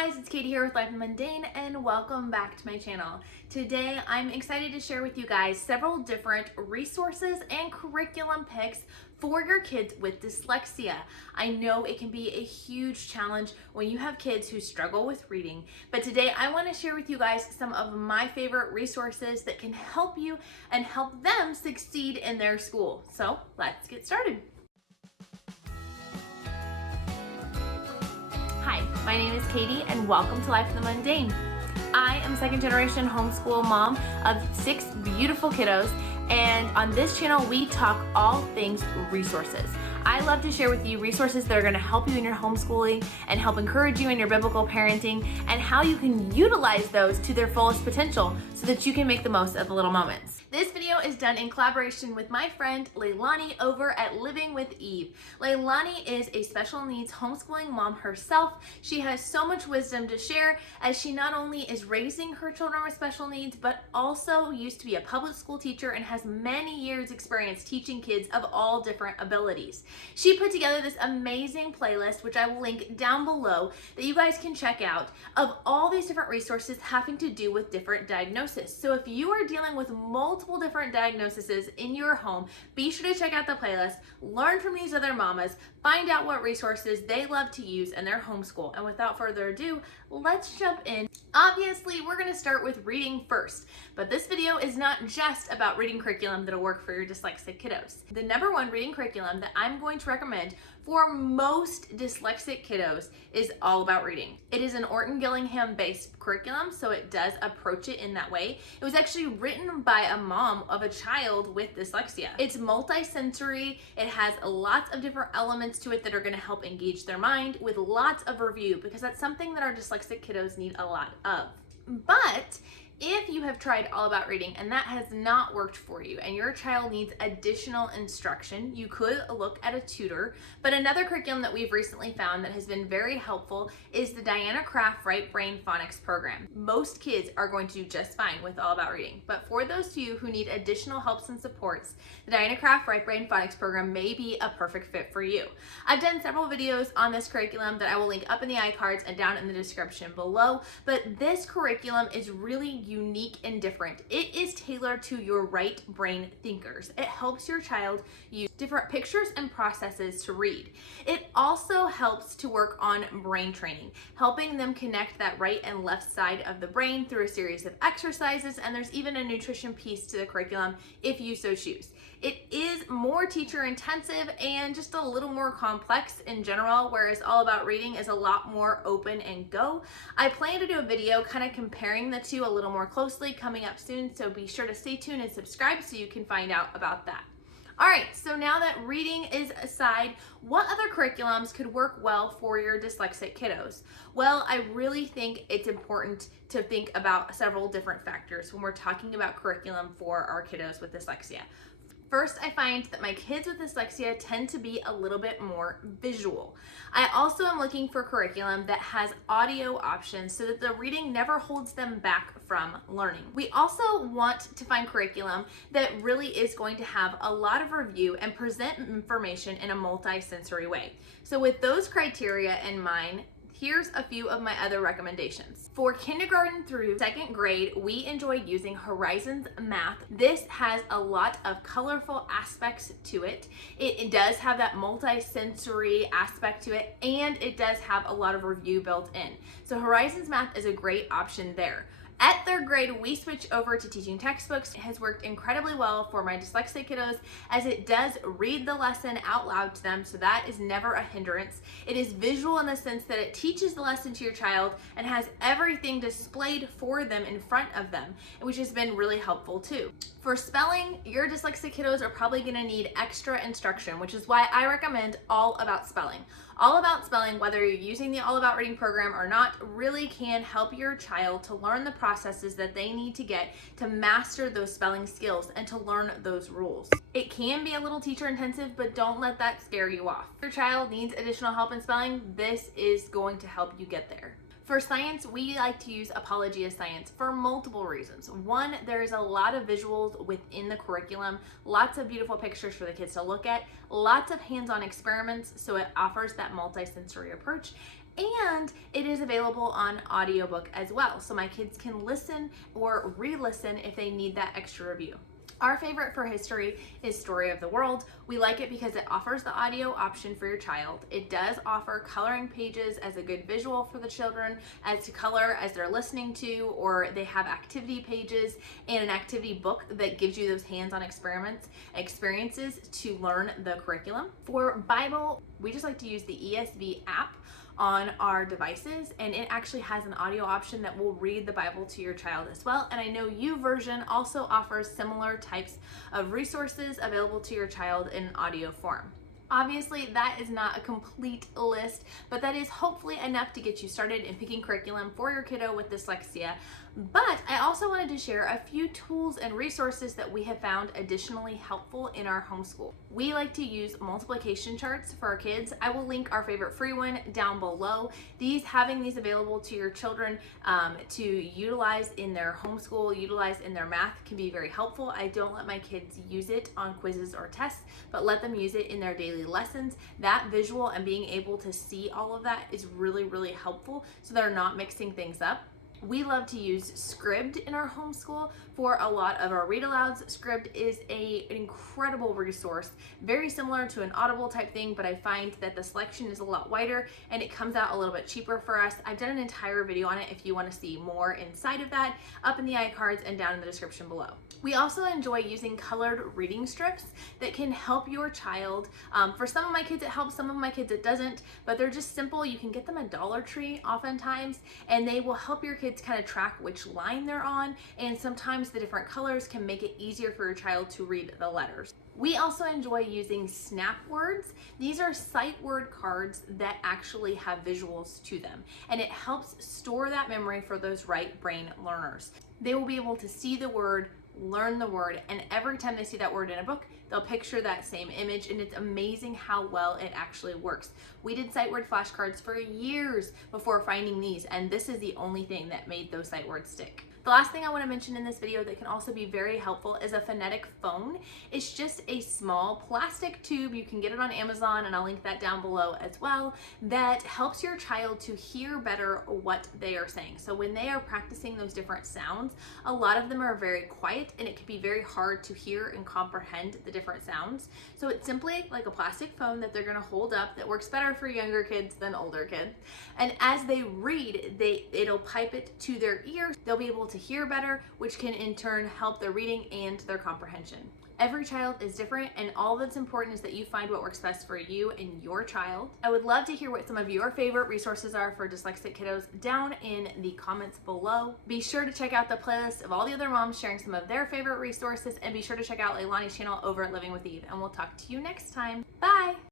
guys, it's Katie here with Life in the Mundane and welcome back to my channel. Today I'm excited to share with you guys several different resources and curriculum picks for your kids with dyslexia. I know it can be a huge challenge when you have kids who struggle with reading, but today I want to share with you guys some of my favorite resources that can help you and help them succeed in their school. So let's get started. Hi, my name is Katie and welcome to Life in the Mundane. I am second generation homeschool mom of 6 beautiful kiddos, and on this channel we talk all things resources. I love to share with you resources that are going to help you in your homeschooling and help encourage you in your biblical parenting and how you can utilize those to their fullest potential so that you can make the most of the little moments. This video is done in collaboration with my friend Leilani over at Living with Eve. Leilani is a special needs homeschooling mom herself. She has so much wisdom to share as she not only is raising her children with special needs, but also used to be a public school teacher and has many years experience teaching kids of all different abilities. She put together this amazing playlist, which I will link down below, that you guys can check out, of all these different resources having to do with different diagnoses. So if you are dealing with multiple different diagnoses in your home, be sure to check out the playlist, learn from these other mamas, find out what resources they love to use in their homeschool. And without further ado, let's jump in. Obviously, we're going to start with reading first, but this video is not just about reading curriculum that'll work for your dyslexic kiddos. The number one reading curriculum that I'm going to recommend for most dyslexic kiddos is All About Reading. It is an Orton Gillingham based curriculum, so it does approach it in that way. It was actually written by a mom of a child with dyslexia. It's multi-sensory. It has lots of different elements to it that are going to help engage their mind with lots of review, because that's something that our dyslexic kiddos need a lot of. But if you have tried All About Reading and that has not worked for you and your child needs additional instruction, you could look at a tutor. But another curriculum that we've recently found that has been very helpful is the Diana Kraft Right Brain Phonics program. Most kids are going to do just fine with All About Reading, but for those of you who need additional helps and supports, the Diana Kraft Right Brain Phonics program may be a perfect fit for you. I've done several videos on this curriculum that I will link up in the iCards and down in the description below, but this curriculum is really unique and different. It is tailored to your right brain thinkers. It helps your child use different pictures and processes to read. It also helps to work on brain training, helping them connect that right and left side of the brain through a series of exercises, and there's even a nutrition piece to the curriculum if you so choose. It is more teacher intensive and just a little more complex in general, whereas All About Reading is a lot more open and go. I plan to do a video kind of comparing the two a little more closely coming up soon, so be sure to stay tuned and subscribe so you can find out about that. All right, so now that reading is aside, what other curriculums could work well for your dyslexic kiddos? Well, I really think it's important to think about several different factors when we're talking about curriculum for our kiddos with dyslexia. First, I find that my kids with dyslexia tend to be a little bit more visual. I also am looking for curriculum that has audio options so that the reading never holds them back from learning. We also want to find curriculum that really is going to have a lot of review and present information in a multi-sensory way. So with those criteria in mind, here's a few of my other recommendations. For kindergarten through 2nd grade, we enjoy using Horizons Math. This has a lot of colorful aspects to it. It does have that multi-sensory aspect to it, and it does have a lot of review built in. So Horizons Math is a great option there. At 3rd grade, we switch over to teaching textbooks. It has worked incredibly well for my dyslexic kiddos as it does read the lesson out loud to them, so that is never a hindrance. It is visual in the sense that it teaches the lesson to your child and has everything displayed for them in front of them, which has been really helpful too. For spelling, your dyslexic kiddos are probably going to need extra instruction, which is why I recommend All About Spelling. All About Spelling, whether you're using the All About Reading program or not, really can help your child to learn the processes that they need to get to master those spelling skills and to learn those rules. It can be a little teacher intensive, but don't let that scare you off. If your child needs additional help in spelling, this is going to help you get there. For science, we like to use Apologia Science for multiple reasons. One, there's a lot of visuals within the curriculum, lots of beautiful pictures for the kids to look at, lots of hands-on experiments, so it offers that multi-sensory approach. And it is available on audiobook as well, so my kids can listen or re-listen if they need that extra review. Our favorite for history is Story of the World. We like it because it offers the audio option for your child. It does offer coloring pages as a good visual for the children as to color as they're listening to, or they have activity pages and an activity book that gives you those hands-on experiences to learn the curriculum. For Bible, we just like to use the ESV app on our devices, and it actually has an audio option that will read the Bible to your child as well. And I know YouVersion also offers similar types of resources available to your child in audio form. Obviously, that is not a complete list, but that is hopefully enough to get you started in picking curriculum for your kiddo with dyslexia. But I also wanted to share a few tools and resources that we have found additionally helpful in our homeschool. We like to use multiplication charts for our kids. I will link our favorite free one down below. Having these available to your children to utilize in their homeschool, utilize in their math can be very helpful. I don't let my kids use it on quizzes or tests, but let them use it in their daily lessons. That visual and being able to see all of that is really, really helpful so they're not mixing things up. We love to use Scribd in our homeschool for a lot of our read alouds. Scribd is an incredible resource, very similar to an Audible type thing, but I find that the selection is a lot wider and it comes out a little bit cheaper for us. I've done an entire video on it if you want to see more inside of that, up in the iCards and down in the description below. We also enjoy using colored reading strips that can help your child. For some of my kids it helps, some of my kids it doesn't, but they're just simple. You can get them at Dollar Tree oftentimes, and they will help your kids kind of track which line they're on, and sometimes the different colors can make it easier for your child to read the letters. We also enjoy using snap words. These are sight word cards that actually have visuals to them, and it helps store that memory for those right brain learners. They will be able to see the word, learn the word, and every time they see that word in a book, they'll picture that same image, and it's amazing how well it actually works. We did sight word flashcards for years before finding these, and this is the only thing that made those sight words stick. The last thing I want to mention in this video that can also be very helpful is a phonetic phone. It's just a small plastic tube. You can get it on Amazon, and I'll link that down below as well, that helps your child to hear better what they are saying. So when they are practicing those different sounds, a lot of them are very quiet and it can be very hard to hear and comprehend the different sounds. So it's simply like a plastic phone that they're going to hold up that works better for younger kids than older kids. And as they read, it'll pipe it to their ear. They'll be able to hear better, which can in turn help their reading and their comprehension. Every child is different, and all that's important is that you find what works best for you and your child. I would love to hear what some of your favorite resources are for dyslexic kiddos down in the comments below. Be sure to check out the playlist of all the other moms sharing some of their favorite resources, and be sure to check out Leilani's channel over at Living with Eve, and we'll talk to you next time. Bye!